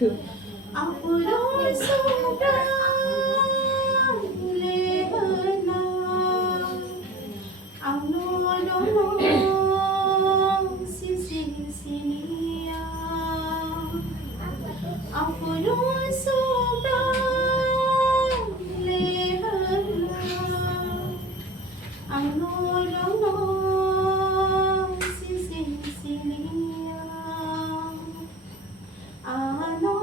Aku sudah lehana, aku nolong sisi sini ya. Aku sudah lehana, aku nolong sisi sini ya. Ano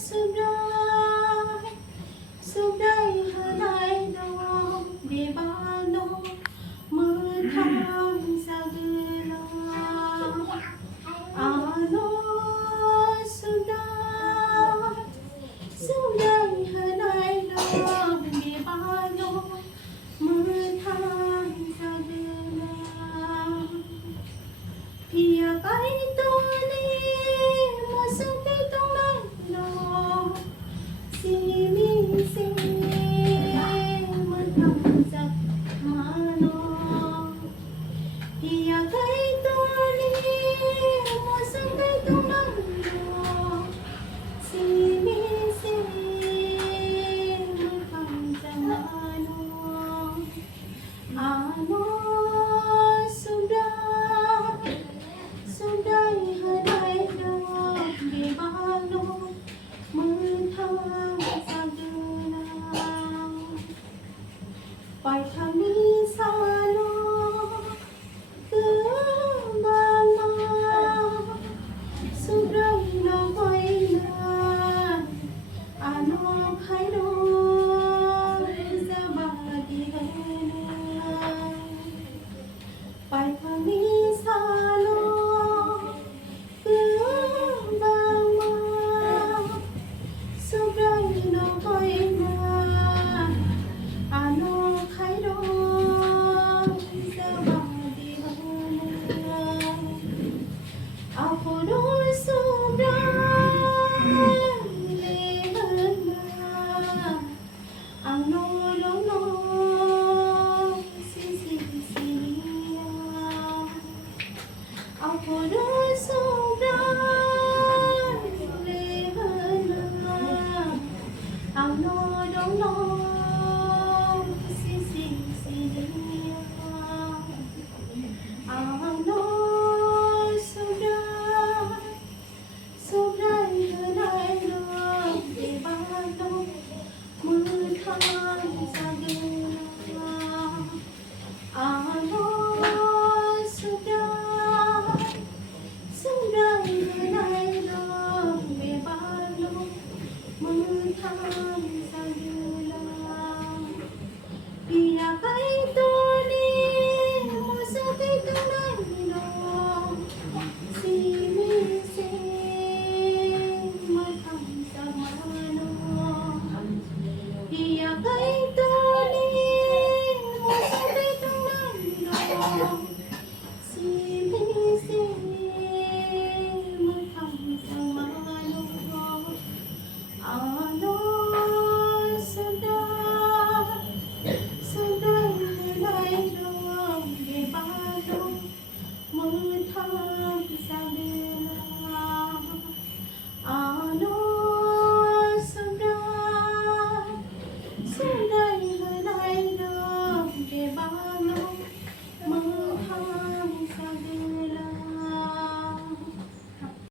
sudah halai dong di bano merham segala. Ano sudah halai dong di bano merham segala. Pia kai to ni masuk ke tong lo sini sini menang sak mano. Pia kai to ni masuk ke tong lo sini sini menang sak mano. Ano sudah halai dong di bano merham segala. ปล่อยทางนี้สาโลคือบานมาสุดรังน้องไว้นาอาน้องใครโดนจะบาดีเฮนาไปทางนี้สาโลคือบานมาสุดรังน้องไว้นา Ano kay doon sa badihan? Ako doon sobrang lihan na. Ang nolong sisisiya. Ako doon sobrang lihan na. Ang nolong Hãy subscribe cho kênh Ghiền Mì Gõ để không bỏ lỡ